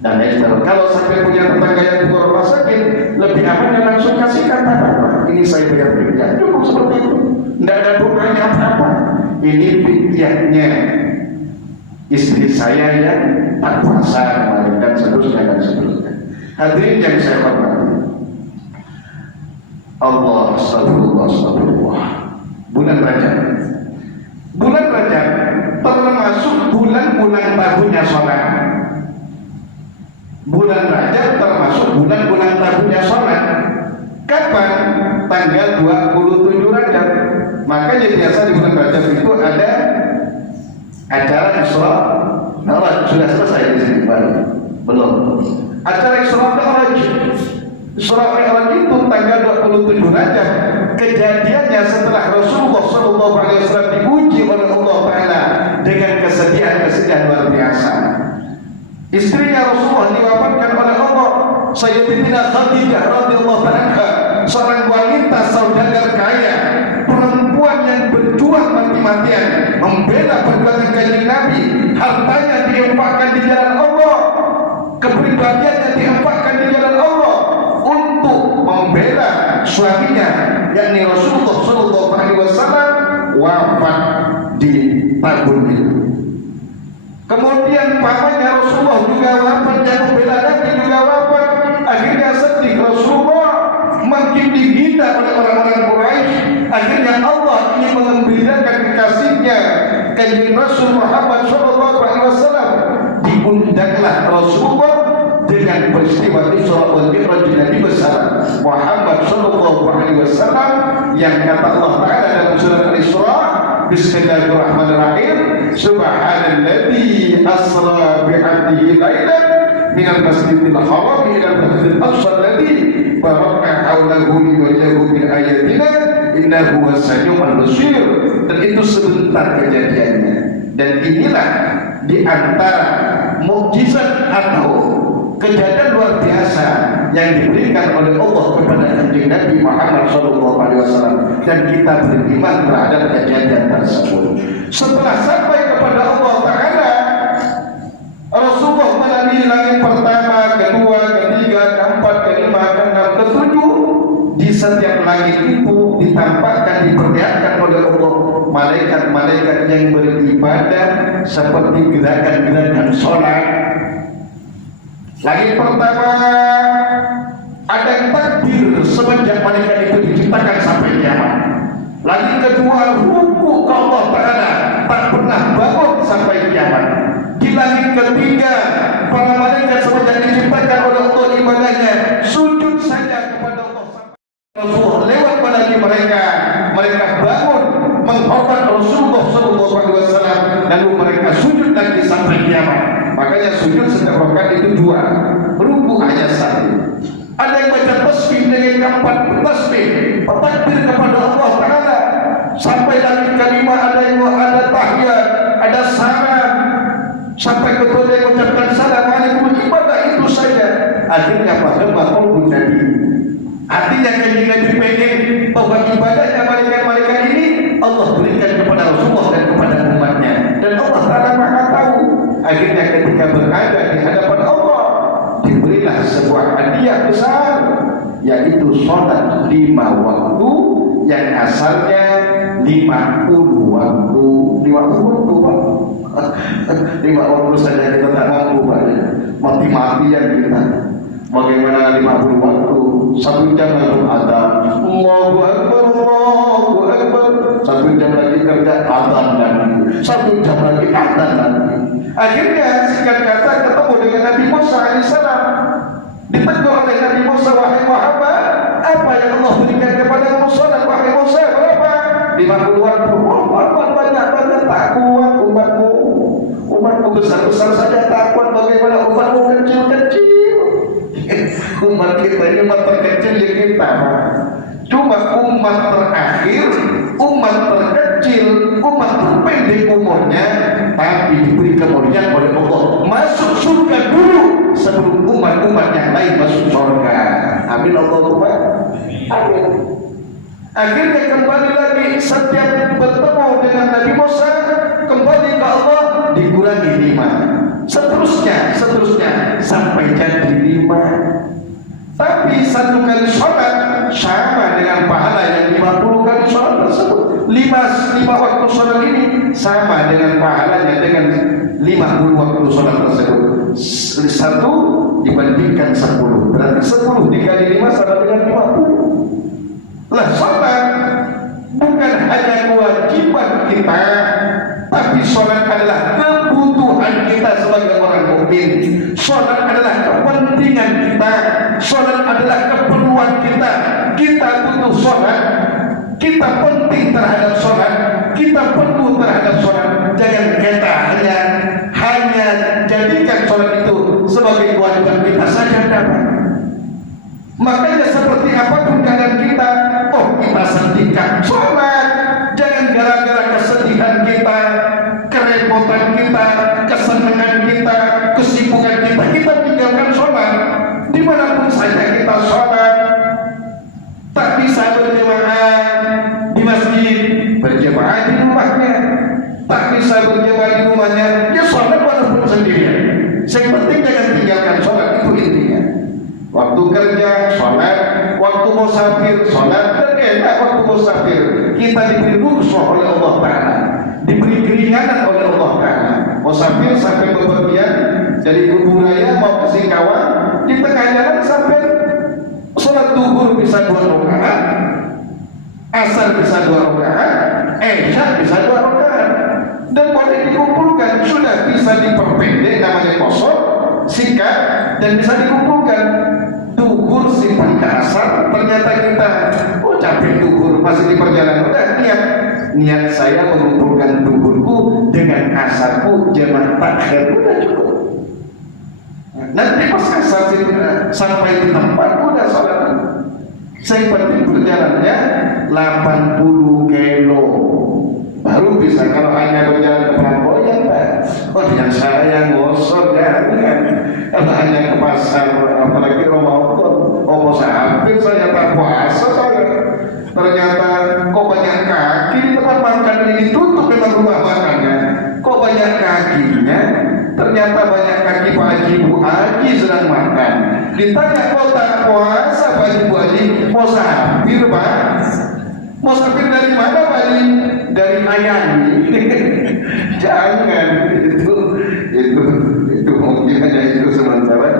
Dan kalau sampai punya tetangga yang fuqara rumah sakit, lebih aman dan langsung kasih kata-kata, ini saya bayar fidyah, cukup seperti itu, tidak ada doanya apa-apa. Ini fidyahnya istri saya yang tak puasa kemarin, dan seterusnya. Hadirin yang saya hormati, astagfirullah. Bulan Rajab Rajab termasuk bulan-bulan tahunnya sholat. Bulan Rajab termasuk bulan-bulan tahunnya sholat. Kapan? Tanggal 27 Rajab. Makanya biasa di bulan Rajab itu ada acara Isra Mi'raj. Sudah selesai di sini belum? Acara Isra Mi'raj. Isra Mi'raj itu tanggal 27 Rajab. Kejadiannya setelah Rasulullah SAW diuji oleh Allah Ta'ala dengan kesedihan luar biasa. Istrinya Rasulullah diwafatkan oleh Allah, Sayyidatina Khadijah radhiyallahu anha, seorang wanita saudagar kaya, perempuan yang berjuang mati-matian membela perjuangan Kanjeng Nabi. Hartanya diinfakkan di jalan Allah, kepribadiannya diinfakkan di jalan Allah untuk membela suaminya, yakni Rasulullah sallallahu alaihi wasallam, wafat di tahun itu. Kemudian pamannya Rasulullah juga wafat, yang membela Nabi juga wafat. Akhirnya sedih Rasulullah, makin dihina oleh orang-orang Quraisy. Akhirnya Allah ingin mengembirakan kekasihnya Kanjeng Rasul Muhammad sallallahu alaihi wasallam. Diundanglah Rasulullah dengan peristiwa Isra wal Mi'raj Nabi besar Muhammad sallallahu alaihi wasallam, yang kata Allah Ta'ala dalam surah Al-Isra, Bismillahirrahmanirrahim, Subhanalladzi asra bi'abdihi lailan minal masjidil haram ilal masjidil aqsa alladzi barakna haulahu linuriyahu min ayatina innahu was-sami'ul basir. Dan itu sebentar kejadiannya. Dan inilah di antara mukjizat atau kejadian luar biasa yang diberikan oleh Allah kepada Kanjeng Nabi Muhammad SAW, dan kita beriman terhadap kejadian tersebut. Setelah sampai kepada Allah Ta'ala, Rasulullah melalui langit pertama, kedua, ketiga, keempat, kelima, keenam, ketujuh. Di setiap langit itu ditampakkan, diperlihatkan oleh Allah malaikat-malaikat yang beribadah seperti gerakan-gerakan sholat. Langit pertama ada yang takbir semenjak malaikat itu diciptakan sampai kiamat. Langit kedua ruku ke Allah Ta'ala, tak pernah bangun sampai kiamat. Di langit ketiga para malaikat semenjak diciptakan oleh Allah ibadahnya sujud saja kepada Allah sampai Rasulullah lewat melalui mereka bangun menghormat Rasulullah SAW, lalu mereka sujud lagi sampai kiamat. Makanya sujud setiap rakaat itu dua, ruku hanya satu. Ada yang baca tasbih dengan 4 tasbih, bertakbir kepada Allah Ta'ala sampai langit kelima. Ada yang ada tahiyat, ada salam, sampai ketua yang mengucapkan assalamualaikum. Ibadah itu saja. Akhirnya paham qaulun Nabi. Artinya Kanjeng Nabi pengen bahwa ibadahnya malaikat-malaikat ini Allah berikan kepada Rasulullah dan kepada umatnya, dan Allah Ta'ala Maha tahu. Akhirnya ketika berada di hadapan Allah, diberilah sebuah hadiah besar, yaitu sholat 5 waktu yang asalnya 50 waktu. 5 waktu saja kita tak mampu, mati-matian kita. Bagaimana 50 waktu? 1 jam lalu ada Allahu Akbar, Allahu Akbar. 1 jam lagi kerja adzan lagi, 1 jam lagi adzan lagi. Akhirnya singkat kata ketemu dengan Nabi Musa alaihissalam. Ditegur oleh Nabi Musa, wahai Muhammad, apa yang Allah berikan kepada Musa? Dan wahai Musa, berapa? 50 waktu. Banyak tak kuat umatmu besar-besar saja tak kuat, bagaimana umatmu kecil-kecil. Umat kita ini umat terkecil ya kita, cuma umat terakhir, umat terkecil, umat terpendek umurnya, tapi diberi kemuliaan oleh Allah, masuk surga dulu sebelum umat-umat yang lain masuk surga. Amin Allahumma amin. Akhirnya kembali lagi, setiap bertemu dengan Nabi Musa kembali ke Allah dikurangi 5, seterusnya sampai jadi 5. Tapi 1 kali sholat sama dengan pahala yang 50 kali sholat tersebut. 5 waktu sholat ini sama dengan pahalanya dengan 50 waktu sholat tersebut. 1 dibandingkan 10, berarti 10 dikali 5 sama dengan 50. Lah sholat bukan hanya kewajiban kita, tapi sholat adalah kebutuhan kita sebagai orang mukmin. Sholat adalah kepentingan kita, sholat adalah keperluan kita. Kita butuh sholat, kita penting terhadap sholat, kita perlu terhadap sholat. Jangan kita hanya jadikan sholat itu sebagai kewajiban kita saja dapat. Makanya seperti apapun keadaan kita, kita sedihkan sholat. Jangan gara-gara kesedihan kita, kerepotan kita, kesenangan kita, kesibukan kita tinggalkan sholat. Dimanapun saja kita sholat. Tak bisa berjemaah di masjid, berjemaah di rumahnya. Tak bisa berjemaah di rumahnya, ya sholat walaupun sendirian. Yang penting jangan tinggalkan sholat, itu intinya. Waktu kerja, sholat. Waktu musafir, sholat. Dan enak waktu musafir. Kita diberi rukhsah oleh Allah Ta'ala, diberi keringanan oleh Allah Ta'ala. Musafir sampai bepergian dari Kubu Raya mau ke Singkawan, di tengah jalan sampai sholat duhur bisa 2 rakaat, asar bisa 2 rakaat, isya bisa 2 rakaat, dan boleh dikumpulkan. Sudah bisa diperpendek, namanya kosong, singkat, dan bisa dikumpulkan. Duhur simpan ke asar, ternyata kita capek duhur masih di perjalanan, udah niat saya mengumpulkan duhurku dengan asarku jamaah takhir, udah cukup. Nanti pas asar sampai di tempat udah sholat. Saya penting perjalanannya 80 kilo baru bisa. Kalau hanya berjalan ke Praboyan, yang saya ngosor jangan. Kalau hanya ke pasar, apalagi Ramadan, hampir saya tak puasa saya. Ternyata kok banyak kaki di tempat makan ini, tutup memang rumah makannya. Kok banyak kakinya? Ternyata banyak kaki Pak Haji Bu Haji sedang makan. Ditanya kok tak puasa Pak Haji Bu Haji? Musafir Pak. Musafir dari mana Pak Haji? Dari Ayani. Jangan itu mungkin hanya itu sementara.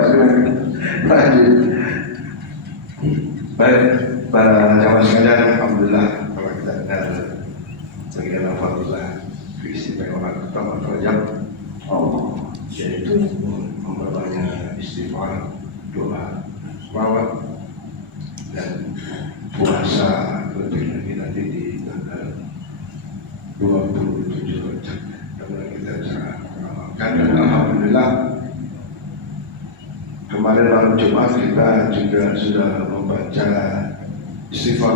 Lanjut. Baik, para jamaah sekalian, alhamdulillah kalau kita dengar bagian alhamdulillah keistimewaan pertama Rajab, yaitu memperbanyak istighfar, doa, selawat, dan puasa lebih lagi nanti di tanggal 27 Rajab. Kemudian kita bisa mengamalkan, dan alhamdulillah kemarin malam Jumat kita juga sudah membaca istighfar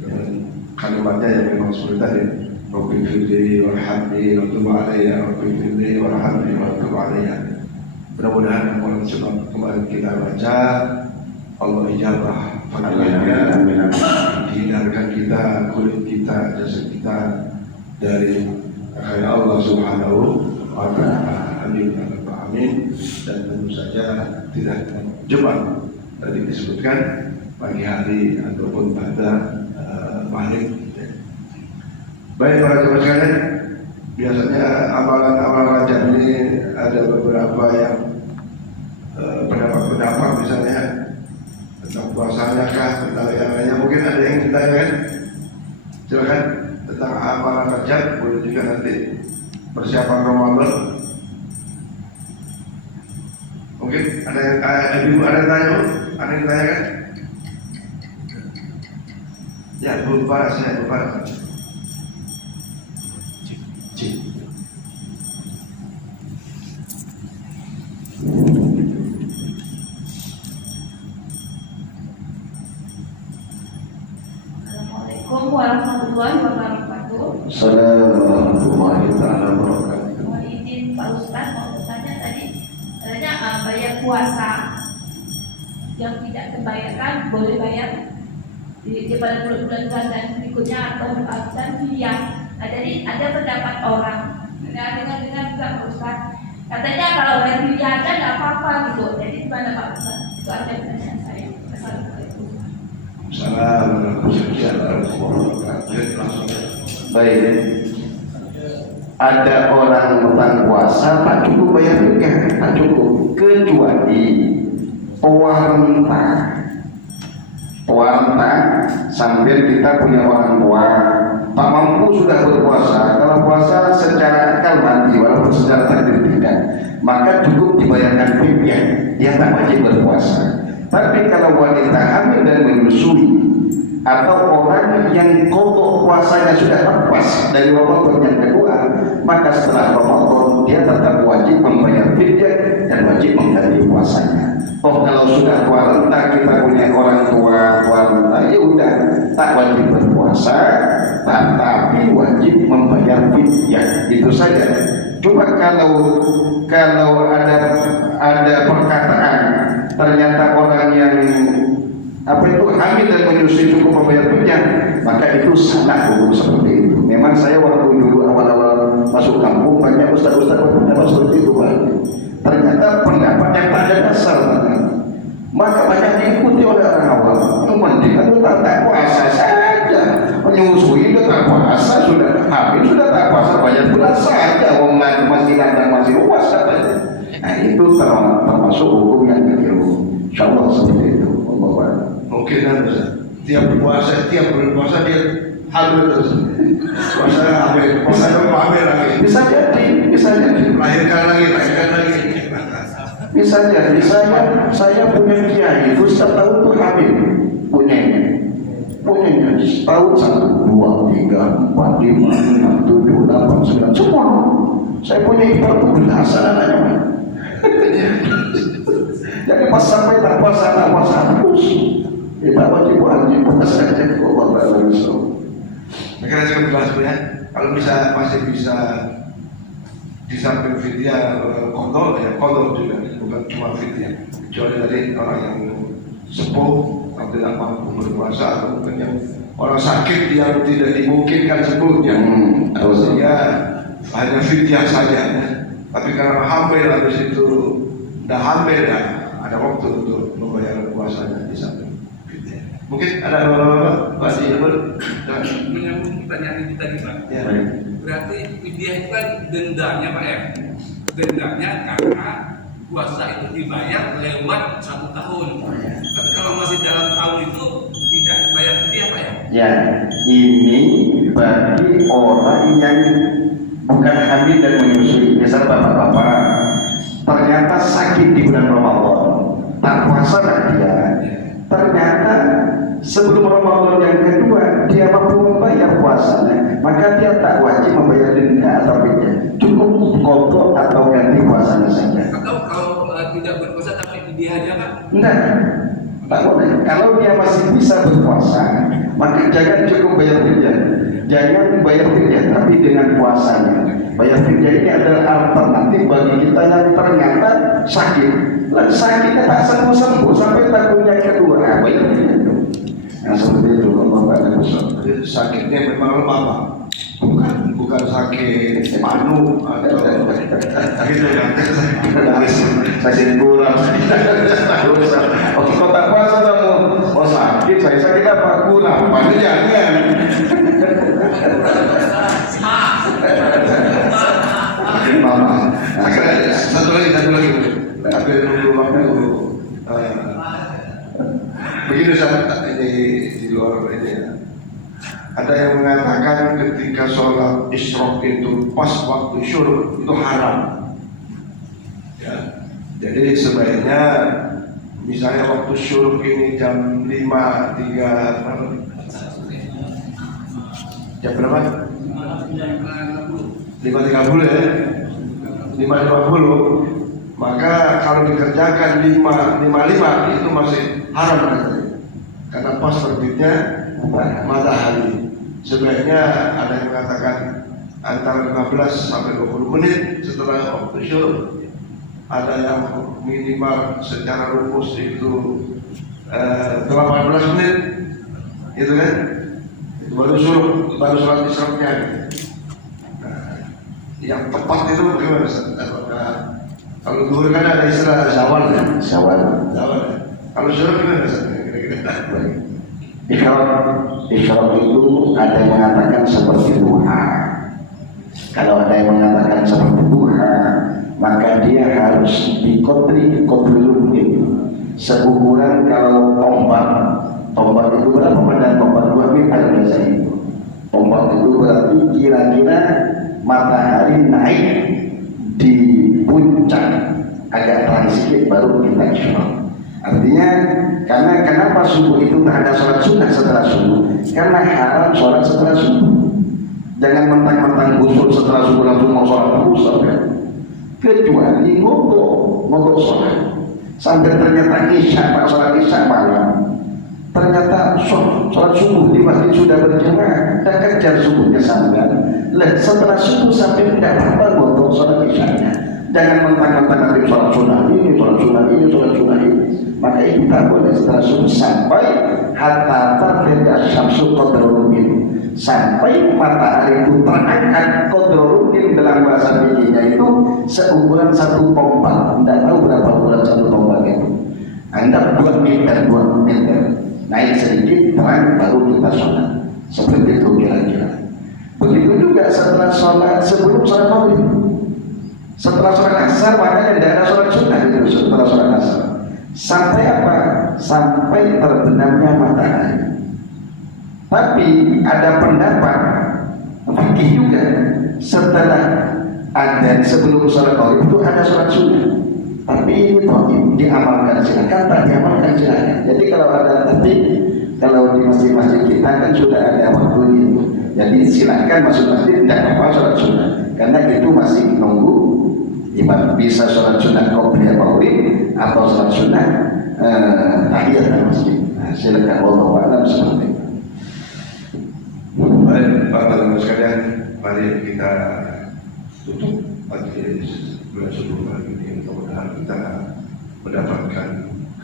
dengan kalimatnya yang memang seperti tadi, Rabbi firli warhamni wa tub alayya, Rabbi firli warhamni wa tub alayya. Mudah-mudahan malam Jumat kemarin kita baca Allah ijabah fatihahnya, dihindarkan kita, kulit kita, jasad kita dari akhir Allah Subhanahu wa ta'ala. Amin. Amin. Dan tentu saja tidak Jumat tadi disebutkan pagi hari ataupun pada maghrib. Baik para jemaah sekalian, biasanya amalan-amalan Rajab ini ada beberapa yang pendapat-pendapat, misalnya tentang puasanya kah, tentang yang lainnya. Mungkin ada yang ditanyakan, silakan tentang amalan Rajab, boleh juga nanti persiapan Ramadan. Mungkin ada yang ibu ada yang tanya, ada yang ditanyakan? Ya, Bu Faras, ya Bu Faras. Assalamualaikum warahmatullahi wabarakatuh. Assalamualaikum warahmatullahi wabarakatuh. Mohon izin Pak Ustaz, mau bertanya tadi, katanya bayar puasa yang tidak terbayarkan boleh bayar di pada bulan-bulan dan berikutnya atau dan fidyah. Nah, jadi ada pendapat orang, dengar juga Pak Ustaz, katanya kalau bayar fidyah aja nggak apa-apa gitu. Jadi gimana Pak Ustaz? Itu aja pertanyaan saya. Assalamualaikum. Baik, ada orang tentang puasa tak cukup bayar fidyah, tak cukup, kecuali pewarta sambil kita punya orang tua tak mampu sudah berpuasa, kalau puasa secara akal mati walaupun secara takdir tidak, maka cukup dibayarkan fidyah, dia tak wajib berpuasa. Tapi kalau wanita hamil dan menyusui atau orang yang kodok puasanya sudah lepas dari Ramadan yang kedua, maka setelah Ramadan dia tetap wajib membayar fidyah dan wajib mengganti puasanya. Oh, kalau sudah tua renta, kita punya orang tua renta, ya udah tak wajib berpuasa, tapi wajib membayar fidyah, itu saja. Cuma kalau ada perkataan ternyata orang yang hamil dan menyusui cukup membayar fidyah, maka itu salah hukum seperti itu. Memang saya waktu dulu awal-awal masuk kampung banyak ustaz-ustaz berpendapat seperti itu, Pak. Ternyata pendapat yang tak ada dasar, maka banyak diikuti oleh orang awam. Mendingan itu tak puasa saja, menyusui itu tak puasa, sudah hamil sudah tak puasa, banyak bulan saja, wong masih dan masih luas katanya. Nah itu termasuk hukum yang keliru. Insyaallah seperti itu. Mungkin kan tiap bulan puasa dia hamil terus. Puasa hamil lagi. Bisa jadi. Lahirkan lagi. Bisa jadi saya punya kiai itu setiap tahun tuh hamil punyanya setahun 1, 2, 3, 4, 5, 6, 7, 8, 9 semua. Saya punya ipar tuh belasan anaknya. Jadi pas sampai tak puasa terus kita wajib puasa saja. Allah Ta'ala. Mereka juga jelas ya. Kalau masih bisa di samping fidyah qadha juga, bukan cuma fidyah. Kecuali dari orang yang sepuh atau tidak mampu berpuasa, atau mungkin yang orang sakit yang tidak dimungkinkan sebutnya, sehingga hanya fidyah saja. Tapi karena hamil habis itu dah hamil ada waktu untuk membayar puasanya di samping fidyah. Mungkin ada Pak Ibu menyambung pertanyaan itu tadi, Pak. Ya. Berarti fidyah itu kan dendanya, Pak ya. Dendanya karena puasa itu dibayar lewat 1 tahun. Tapi kalau masih dalam tahun itu tidak bayar fidyah, Pak ya. Ya, ini bagi orang yang bukan hamil dan menyusui. Misal bapak-bapak ternyata sakit di bulan Ramadan, tak puasa dia. Ternyata sebelum Ramadan yang kedua dia mampu membayar puasanya, maka dia tak wajib membayar denda atau fidyah, cukup qadha atau ganti puasanya saja. Atau kalau tidak berpuasa tapi fidyah aja, Pak? Enggak, tak boleh. Kalau dia masih bisa berpuasa, maka jangan cukup bayar fidyah, jangan bayar fidyah tapi dengan puasanya. Bayar fidyah ini adalah alternatif bagi kita yang ternyata sakit. Sakitnya tak sembuh sampai tahunnya kedua, bayar fidyah. Yang seperti itu, sakitnya memang lemah, Pak. Bukan sakit manu atau gitu ya. Sakit kurang. Oke, kota puasa kamu, oh sakit, saya sakit apa? Kurang, pasti jangan. Mama, satu lagi. Tapi dulu waktu begini saat ini di luar ini ya. Ada yang mengatakan ketika sholat isyraq itu pas waktu syuruk itu haram. Ya. Jadi sebaiknya misalnya waktu syuruk ini jam 5.30 jam berapa? 5.30 ya. 5.50. Maka kalau dikerjakan 5.55 itu masih haram katanya. Karena pas terbitnya matahari. Sebaiknya ada yang mengatakan antara 15 sampai 20 menit setelah waktu syuruk. Ada yang minimal secara rumus itu 18 menit, itu kan? Itu baru syuruk, baru sholat isyraqnya. Nah, yang tepat itu bagaimana? Kalau zuhur kan ada istilah zawal ya? Zawal. Kalau syuruk gimana? Isyraq itu ada yang mengatakan seperti duha. Kalau ada yang mengatakan seperti duha, maka dia harus dikotri lumit. Seukuran kalau tombak itu berapa pada tombak 2 meter biasa itu. Ombak itu berarti kira-kira matahari naik di puncak, agak terang sedikit baru kita isyraq. Artinya karena kenapa subuh itu tak ada sholat sunnah setelah subuh? Karena haram sholat setelah subuh. Jangan mentang-mentang gusul setelah subuh langsung mau sholat terus, ya. Kecuali ngobok sholat. Sampai ternyata isya, pak sholat isya malam. Ternyata sholat subuh di masjid sudah berjamaah, dan kejar subuhnya sampai. Setelah subuh sampai tidak apa-apa ngobok sholat isyanya. Jangan mentang-mentang nanti sholat sunnah ini, sholat sunnah ini, sholat sunnah ini. Maka itu tak boleh setelah subuh sampai hatta terlihat syamsu qadrumin, sampai matahari itu terangkat. Qadrumin dalam bahasa fikihnya itu seukuran satu tombak. Tidak tahu berapa ukuran satu tombak itu. Anda 2 meter, naik sedikit terang baru kita sholat. Seperti itu kira-kira. Begitu juga setelah sholat, sebelum sholat maghrib. Setelah sholat asar makanya tidak ada sholat sunnah itu setelah sholat asar. Sampai apa? Sampai terbenamnya matahari. Tapi ada pendapat fikih juga setelah adzan sebelum sholat maghrib itu ada sholat sunnah. Tapi ini wajib diamalkan, silakan, tak diamalkan silakan. Jadi kalau ada tapi kalau di masjid-masjid kita kan sudah ada waktunya. Jadi silakan masuk masjid tidak apa sholat sunnah. Karena itu masih menunggu imam, bisa sholat sunnah qobliyah maghrib atau sholat sunnah tahiyat masjid. Nah, silakan wallahu a'lam seperti itu. Baik, Pak Taala sekalian, mari kita tutup majelis bulan subuh hari ini. Mudah-mudahan kita mendapatkan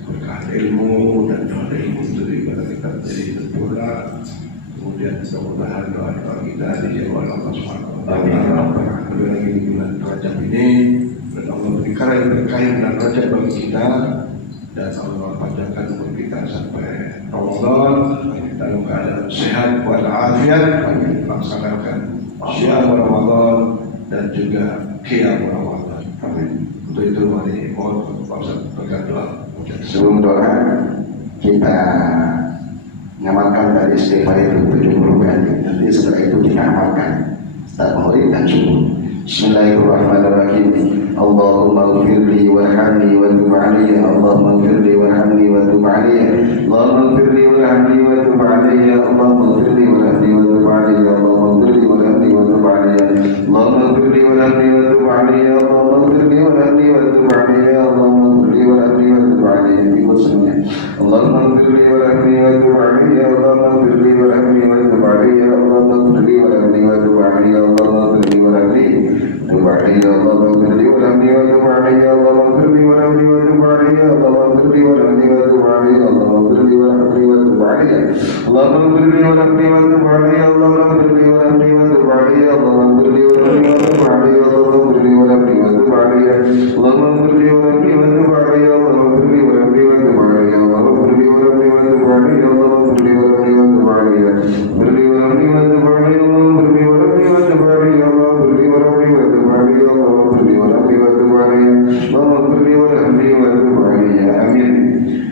keberkahan ilmu dan doa ilmu itu daripada kita jadi sempurna. Kemudian mudah-mudahan doa-doa kita dijawab oleh Allah Subhanahu wa taala. Apalagi lagi di bulan Rajab ini, dan Allah berikan berkah bulan Rajab bagi kita, dan Allah panjangkan umur kita sampai Ramadan dalam keadaan sehat walafiat, melaksanakan syahur Ramadan dan juga qiyam Ramadan. Untuk itu mari mohon Pak Ustaz berdoa. Sebelum doa kita ngamalkan dari istighfar itu 70 kali. Nanti setelah itu kita amalkan setelah maghrib dan subuh. Bismillahirrahmanirrahim. Allahumma ighfirli warhamni wa tub 'alayya. Allahumma ighfirli warhamni wa tub 'alayya. Allahumma ighfirli warhamni wa tub 'alayya. Allahumma ighfirli warhamni wa tub 'alayya. Allahumma ighfirli warhamni wa tub 'alayya. Allahumma ighfirli warhamni wa tub 'alayya. Allahumma ighfirli warhamni wa tub 'alayya. Allahumma ighfirli warhamni wa tub 'alayya. Allahumma ighfirli warhamni wa tub 'alayya. Allahumma ighfirli warhamni wa tub 'alayya. Allahumma ighfirli warhamni wa tub 'alayya. Allahumma ighfirli warhamni tub 'alayya. Allahumma ighfirli warhamni wa tub 'alayya. Allahumma ighfirli warhamni wa tub 'alayya. Allahumma ighfirli warhamni wa tub 'alayya. Allahumma ighfirli warhamni wa tub 'alayya. Allahumma ighfirli warhamni wa tub 'alayya. Allahumma ighfirli warhamni wa tub 'alayya. Allahumma ighfirli warhamni wa tub 'alayya. Allahumma ighfirli warhamni wa tub 'alayya. Allahumma ighfirli warhamni wa tub 'alayya. Allahumma ighfirli warhamni wa tub 'alayya. Allahumma ighfirli warhamni wa tub 'alayya. Allahumma ighfirli warhamni wa tub 'alayya. Ighfirli warhamni wa tub 'alayya. Allahumma ighfirli warhamni wa tub 'alayya. Allahumma ighfirli warhamni wa tub 'alayya. Allahumma ighfirli warhamni wa tub 'alayya. Allahumma ighfirli warhamni wa tub 'alayya. Amin.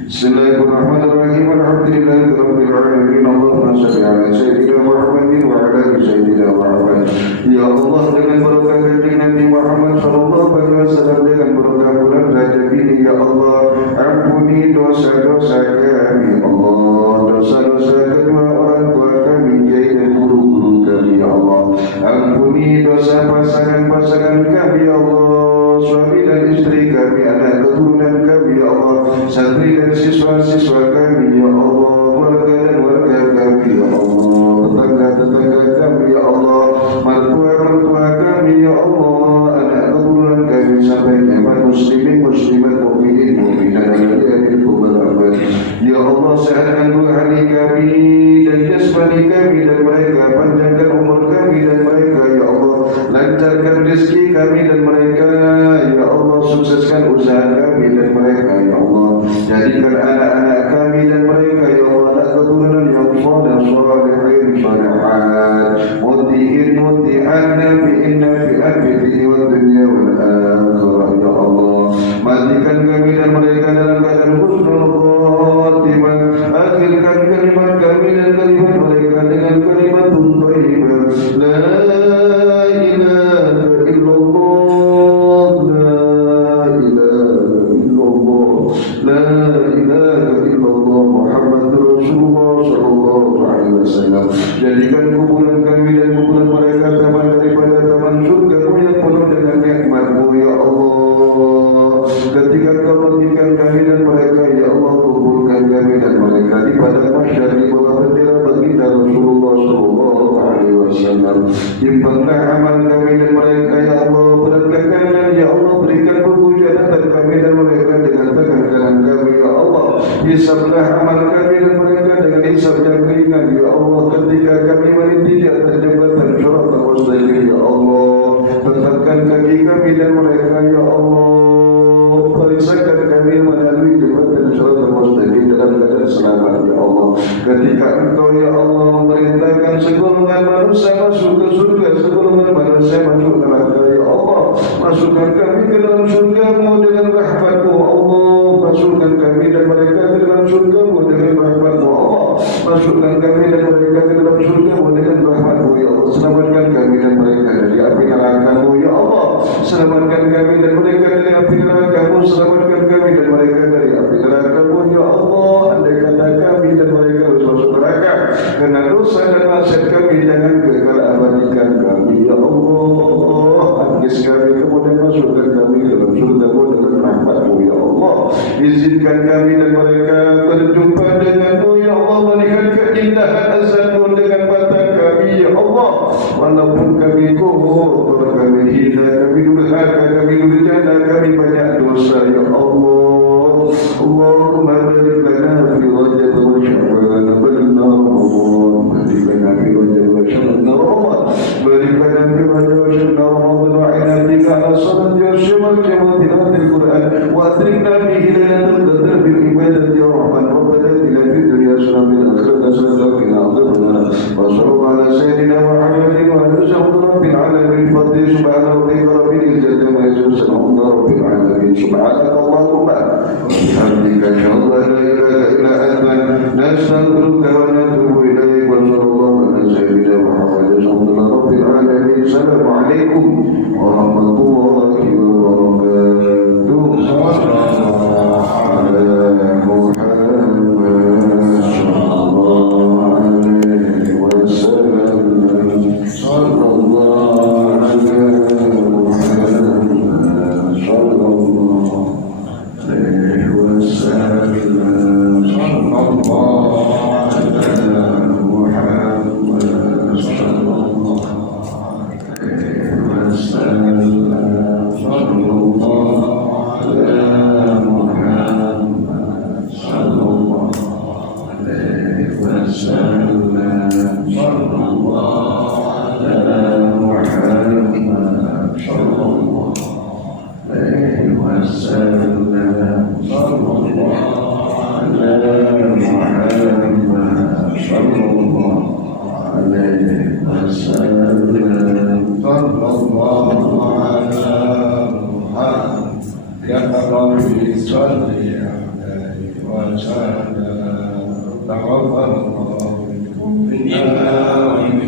Bismillahirrahmanirrahim. Alhamdulillahi rabbil alamin. Allahumma shalli ala sayyidina Muhammadin wa ala ali sayyidina Muhammad. Ya Allah, dengan berkah kanjeng Nabi Muhammad sallallahu alaihi wasallam, dengan berkah bulan Rajab ini, ya Allah, ampuni dosa-dosa kami, Allah, dosa-dosa kedua orang tua kami, kiai dan guru-guru kami, ya Allah. Ampuni dosa pasangan-pasangan kami, ya Allah, suami dan istri kami, anak keturunan kami, ya Allah, santri dan siswa-siswa kami, ya Allah, warga dan warga kami, ya Allah, tetangga-tetangga kami, ya Allah, mertua-mertua kami, ya Allah, anak keturunan kami, sampai kiamat muslimin, muslimat, mukminin, mukminat, hadirin kubur. Ya Allah, sehatkan rohani kami dan jasmani kami dan mereka, panjangkan umur kami dan mereka, ya Allah, lancarkan rezeki kami dan mereka, ya Allah, sukseskan usaha kami dan mereka, ya Allah, jadikan anak-anak kami dan mereka, ya Allah, anak keturunan yang saleh, salihin, salihat, muti'in, muti'an, nafi'in, nafi'an, fi'li wa dunya wal akhirah, ya Allah. Matikan kami dan mereka dalam keadaan husnul khatimah. Akhirkan kalimat kami dan kalimat mereka dengan kalimat thayyibah. La ilaha illallah Muhammadur Rasulullah sallallahu alaihi wasallam. Jadikan kuburan kami dan kuburan mereka taman daripada taman surga-Mu yang penuh dengan nikmat-Mu ya Allah. Ketika Kau bangkitkan kami dan mereka ya Allah, kuburkan kami dan mereka di padang mahsyar di bawah bendera baginda Rasulullah sallallahu alaihi wasallam. Timbanglah amal kami dan mereka ya Allah, beratkan kanan ya Allah, berikan perhujatan kami dan mereka dengan tangan kanan kami ya Allah. Hisablah amal kami dan mereka dengan hisab yang ringan ya Allah. Ketika kami meniti di atas jembatan Shiratal Mustaqim ya Allah, tetapkan kaki kami dan mereka ya Allah. Periksakan kami melalui jembatan Shiratal Mustaqim dalam keadaan selamat ya Allah. Ketika Engkau ya Allah memerintahkan segolongan manusia masuk ke surga, segolongan manusia masuk ke neraka ya Allah, masukkan kami ke dalam surga-Mu dengan rahmat-Mu Allah. Masukkan kami dan mereka ke dalam surga-Mu dengan rahmat-Mu Allah. Masukkan kami dan mereka ke dalam surga-Mu dengan rahmat-Mu ya Allah. Selamatkan kami dan mereka dari api neraka-Mu ya Allah. Selamatkan kami dan mereka dari api neraka-Mu. Selamatkan kami dan mereka dari api neraka-Mu ya Allah. Andai kata kami dan mereka harus masuk neraka karena dosa dan maksiat kami, jangan kekal abadikan kami ya Allah. Angkis kami kemudian masukkan kami ke dalam surga-Mu dengan rahmat-Mu ya Allah. Izinkan kami dan mereka berjumpa dengan-Mu ya Allah, melihat keindahan azan-Mu dengan mata kami ya Allah. Walaupun kami kufur, kami hina, kami durhaka, kami durjana, kami banyak dosa ya Allah. Allahumma barik lana fi Rajab wa Sya'ban, barik lana Ramadan, barik lana fi Rajab wa Sya'ban Ramadan, barik lana fi Rajab wa Sya'ban Ramadan, wa inatika ala salati wa syamati wa tilawatil Quran, wa atrikna bihi lailatul qadr bil ibadati ya Rahman. Rabbana atina fid dunya hasanah wa fil akhirati hasanah wa qina adzabannar. Wa sallallahu ala sayyidina Muhammadin wa ala alihi rabbil alamin. Fadli subhana rabbika rabbil izzati amma yasifun, rabbil alamin. Subhanakallahumma wa bihamdika asyhadu an la ilaha illa anta, nastaghfiruka wa natubu ilaik. Wa sallallahu ala sayyidina Muhammadin rabbil alamin. Assalamualaikum warahmatullahi wabarakatuh. تقبل الله منا